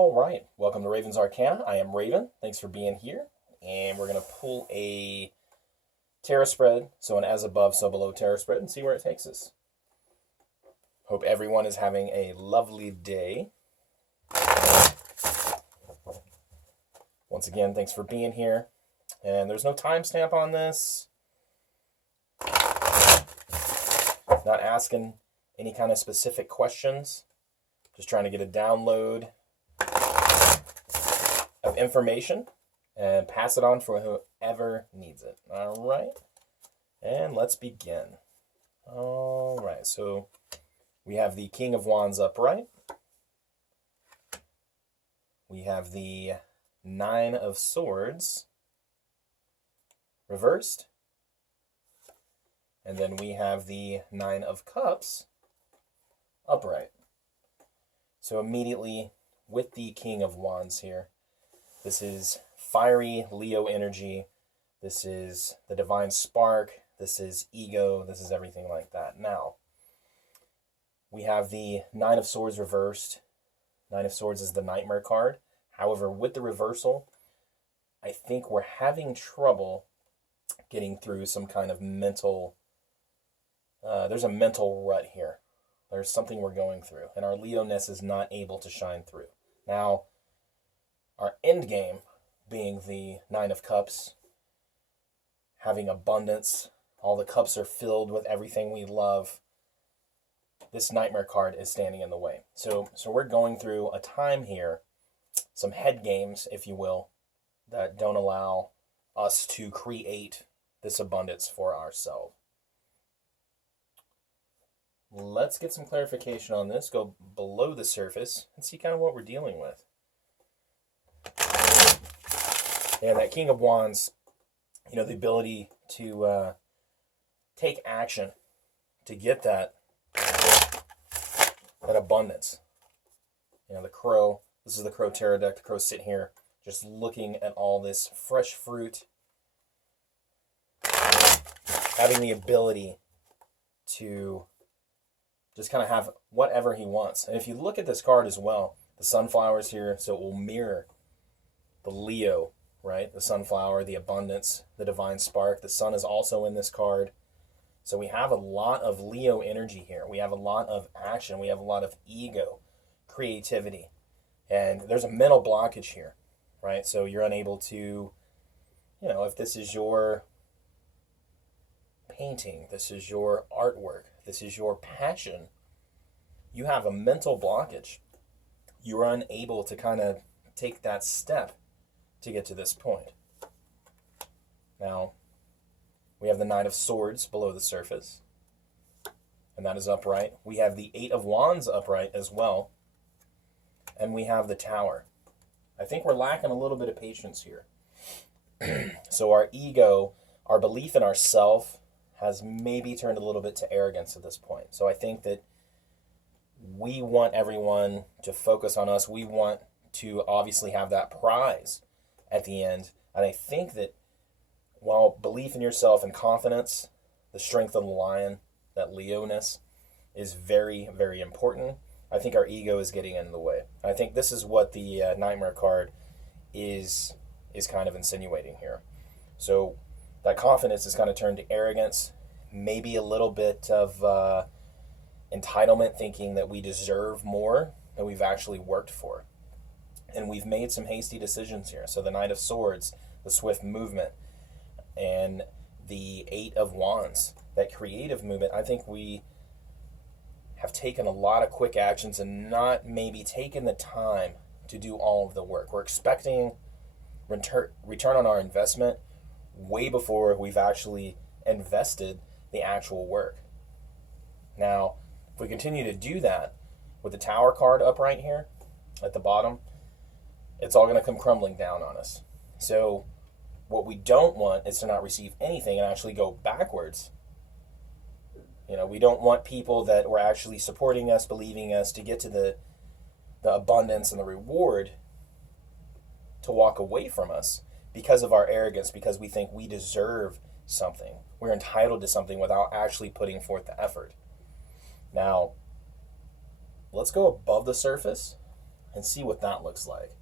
All right, welcome to Raven's Arcana. I am Raven. Thanks for being here. And we're going to pull a tarot spread, so an as above, so below tarot spread, and see where it takes us. Hope everyone is having a lovely day. Once again, thanks for being here. And there's no timestamp on this. Not asking any kind of specific questions. Just trying to get a download of information and pass it on for whoever needs it. All right. And let's begin. All right. So we have the King of Wands upright. We have the Nine of Swords reversed. And then we have the Nine of Cups upright. So immediately with the King of Wands here, this is fiery Leo energy. This is the divine spark. This is ego. This is everything like that. Now, we have the Nine of Swords reversed. Nine of Swords is the Nightmare card. However, with the reversal, I think we're having trouble getting through some kind of mental, there's a mental rut here. There's something we're going through, and our Leo-ness is not able to shine through. Now, our end game being the Nine of Cups, having abundance, all the cups are filled with everything we love. This Nightmare card is standing in the way. So we're going through a time here, some head games, if you will, that don't allow us to create this abundance for ourselves. Let's get some clarification on this, go below the surface, and see kind of what we're dealing with. And that King of Wands, the ability to take action to get that abundance. The crow, this is the crow tarot deck, the crow's sitting here just looking at all this fresh fruit, having the ability to just kind of have whatever he wants. And if you look at this card as well, the sunflower's here, so it will mirror the Leo, right? The sunflower, the abundance, the divine spark. The sun is also in this card. So we have a lot of Leo energy here. We have a lot of action. We have a lot of ego, creativity. And there's a mental blockage here, right? So you're unable to, if this is your painting, this is your artwork, this is your passion, you have a mental blockage. You're unable to kind of take that step to get to this point. Now, we have the Knight of Swords below the surface, and that is upright. We have the Eight of Wands upright as well, and we have the Tower. I think we're lacking a little bit of patience here. So our ego, our belief in ourself, has maybe turned a little bit to arrogance at this point. So I think that we want everyone to focus on us. We want to obviously have that prize at the end. And I think that while belief in yourself and confidence, the strength of the lion, that Leo-ness, is very, very important, I think our ego is getting in the way. I think this is what the Nightmare card is kind of insinuating here. So that confidence is kind of turned to arrogance, maybe a little bit of entitlement, thinking that we deserve more than we've actually worked for. And we've made some hasty decisions here. So the Knight of Swords, the swift movement, and the Eight of Wands, that creative movement, I think we have taken a lot of quick actions and not maybe taken the time to do all of the work. We're expecting return on our investment way before we've actually invested the actual work. Now, if we continue to do that with the Tower card upright here at the bottom, it's all going to come crumbling down on us. So what we don't want is to not receive anything and actually go backwards. We don't want people that were actually supporting us, believing us, to get to the abundance and the reward to walk away from us because of our arrogance, because we think we deserve something. We're entitled to something without actually putting forth the effort. Now, let's go above the surface and see what that looks like.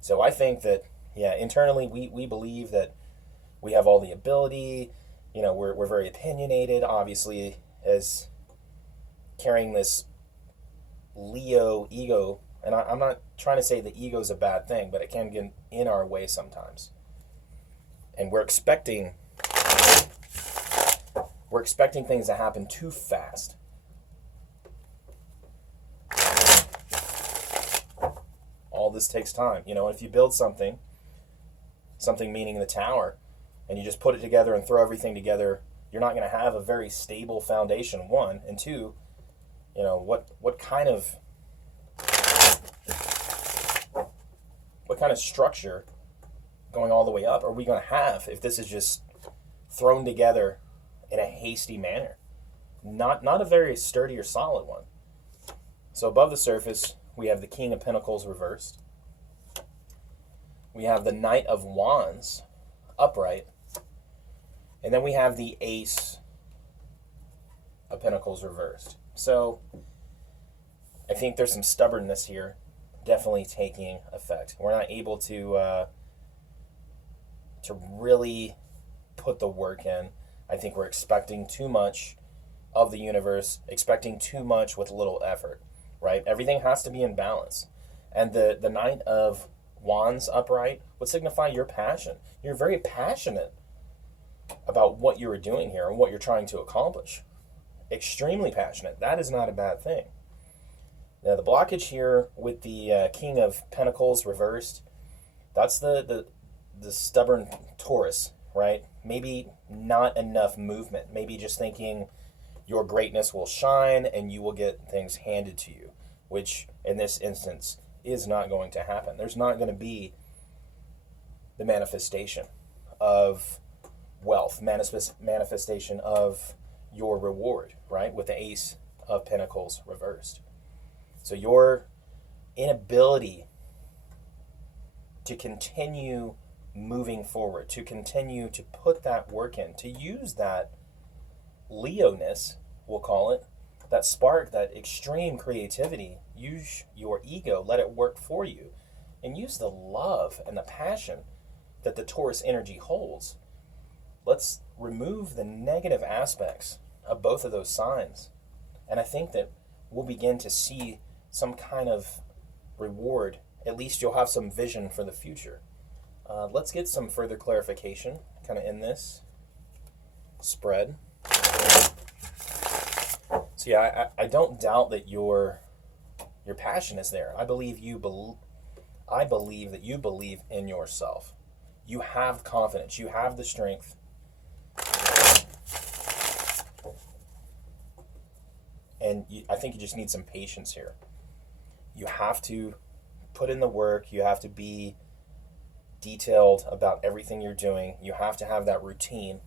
So I think that, yeah, internally we believe that we have all the ability. We're very opinionated, obviously, as carrying this Leo ego. And I'm not trying to say the ego is a bad thing, but it can get in our way sometimes. And we're expecting things to happen too fast. All this takes time. If you build something meaning the tower, and you just put it together and throw everything together, you're not going to have a very stable foundation, one. And two, what kind of structure going all the way up are we going to have if this is just thrown together in a hasty manner? Not a very sturdy or solid one. So above the surface, we have the King of Pentacles reversed. We have the Knight of Wands upright. And then we have the Ace of Pentacles reversed. So I think there's some stubbornness here definitely taking effect. We're not able to really put the work in. I think we're expecting too much of the universe, expecting too much with little effort, right? Everything has to be in balance. And the Knight of Wands upright would signify your passion. You're very passionate about what you're doing here and what you're trying to accomplish. Extremely passionate. That is not a bad thing. Now, the blockage here with the King of Pentacles reversed, that's the stubborn Taurus, right? Maybe not enough movement. Maybe just thinking your greatness will shine and you will get things handed to you, which in this instance is not going to happen. There's not going to be the manifestation of wealth, manifestation of your reward, right? With the Ace of Pentacles reversed. So your inability to continue moving forward, to continue to put that work in, to use that Leo-ness, we'll call it, that spark, that extreme creativity, use your ego, let it work for you, and use the love and the passion that the Taurus energy holds. Let's remove the negative aspects of both of those signs. And I think that we'll begin to see some kind of reward. At least you'll have some vision for the future. Let's get some further clarification kind of in this spread. So yeah, I don't doubt that your passion is there. I believe that you believe in yourself. You have confidence. You have the strength. And I think you just need some patience here. You have to put in the work. You have to be detailed about everything you're doing. You have to have that routine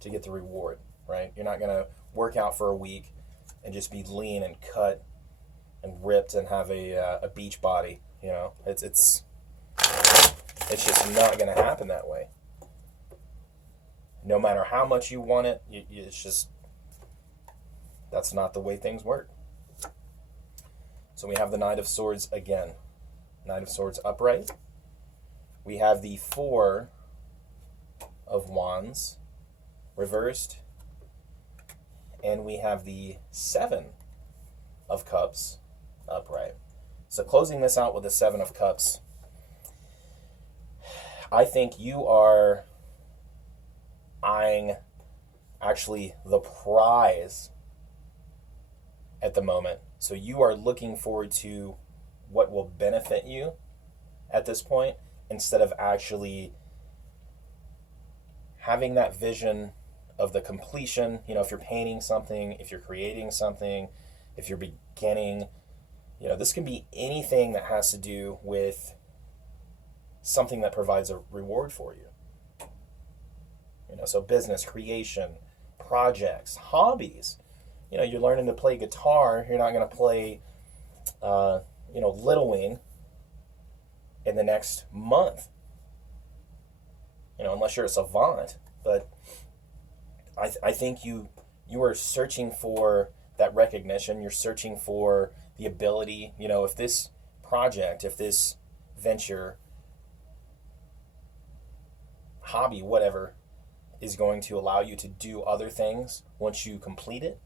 to get the reward, right? You're not going to work out for a week and just be lean and cut and ripped and have a beach body. It's just not going to happen that way. No matter how much you want it, it's just, that's not the way things work. So we have the Knight of Swords again. Knight of Swords upright. We have the Four of Wands reversed. And we have the Seven of Cups upright. So closing this out with the Seven of Cups, I think you are eyeing actually the prize at the moment. So you are looking forward to what will benefit you at this point, instead of actually having that vision of the completion. If you're painting something, if you're creating something, if you're beginning, this can be anything that has to do with something that provides a reward for you. So business, creation, projects, hobbies. You're learning to play guitar. You're not going to play, Little Wing in the next month, unless you're a savant. But I think you are searching for that recognition. You're searching for the ability, if this project, if this venture, hobby, whatever, is going to allow you to do other things once you complete it,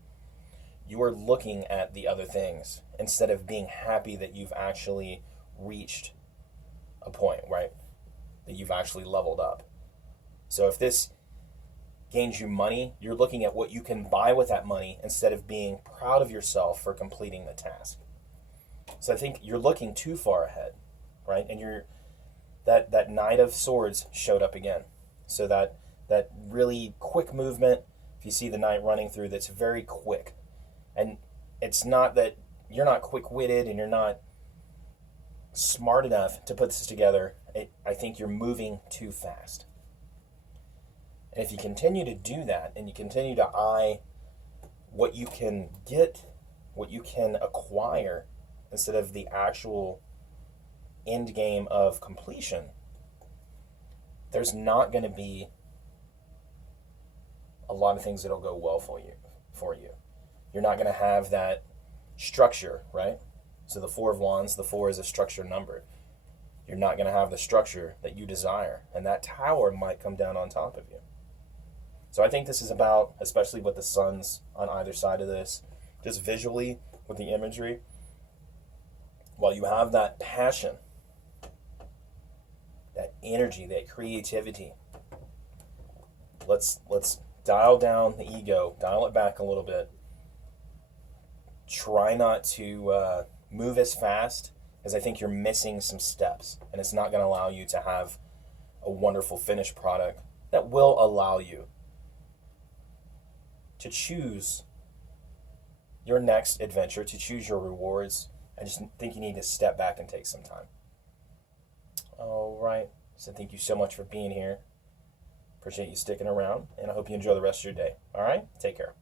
you are looking at the other things instead of being happy that you've actually reached a point, right? That you've actually leveled up. So if this gains you money, you're looking at what you can buy with that money instead of being proud of yourself for completing the task. So I think you're looking too far ahead, right? And that Knight of Swords showed up again. So that really quick movement, if you see the knight running through, that's very quick. And it's not that you're not quick-witted and you're not smart enough to put this together. I think you're moving too fast. And if you continue to do that and you continue to eye what you can get, what you can acquire, instead of the actual end game of completion, there's not going to be a lot of things that'll go well for you. You're not going to have that structure, right? So the Four of Wands, the 4 is a structure number. You're not going to have the structure that you desire, and that tower might come down on top of you. So I think this is about, especially with the suns on either side of this, just visually with the imagery, while you have that passion, that energy, that creativity, let's dial down the ego, dial it back a little bit. Try not to move as fast, as I think you're missing some steps, and it's not going to allow you to have a wonderful finished product that will allow you to choose your next adventure, to choose your rewards. I just think you need to step back and take some time. All right. So thank you so much for being here. Appreciate you sticking around, and I hope you enjoy the rest of your day. All right? Take care.